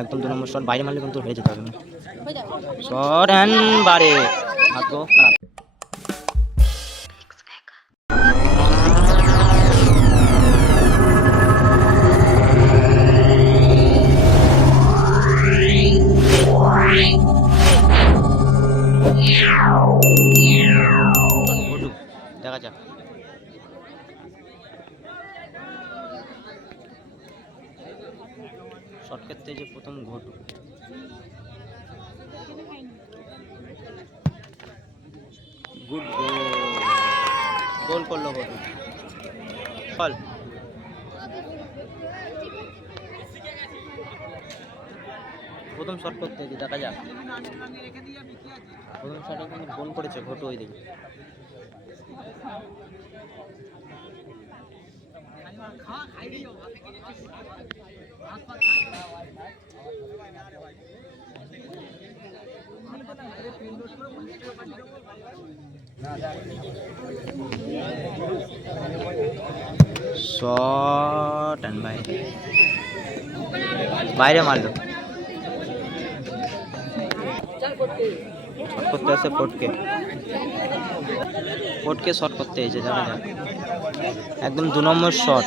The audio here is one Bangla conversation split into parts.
একদম দু নম্বর শট, বাইরে মারলে কিন্তু হেরে যেতে হবে। হয়ে শট অ্যান্ড বারে ভাগ্য খারাপ। দেখা যাক। শর্ট ক্ষেত্রে যে প্রথম ঘটু গুড গোল করল ঘটু ফল। প্রথম শট করতে হয়েছে দেখা যাক। প্রথম শটে কিন্তু গোল করেছে ঘটু ওই দিকে। শট অ্যান্ড বাইরে বাইরে মারলো শট করতে আসে ফটকে ফটকে শট করতে দেখা যাক একদম দু নম্বর শট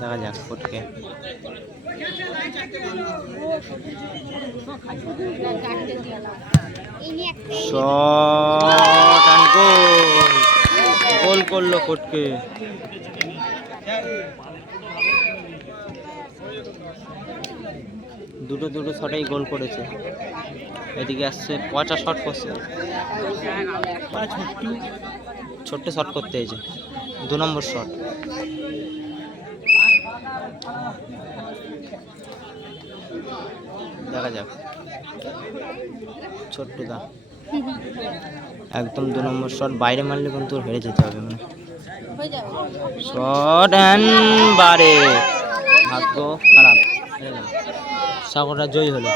দেখা যাক ফটকে গোল করল ফটকে দুটো দুটো শটেই গোল করেছে। এদিকে আসছে পচা শট করছে। ছোট্ট শট করতে হয়েছে দু নম্বর শট দেখা যাক। ছোট্ট দা। একদম দু নম্বর শট বাইরে মারলে কিন্তু হেরে যেতে হবে। মানে শট অ্যান্ড বারে। ভাগ্য খারাপ। সাগররা জয়ী হলো।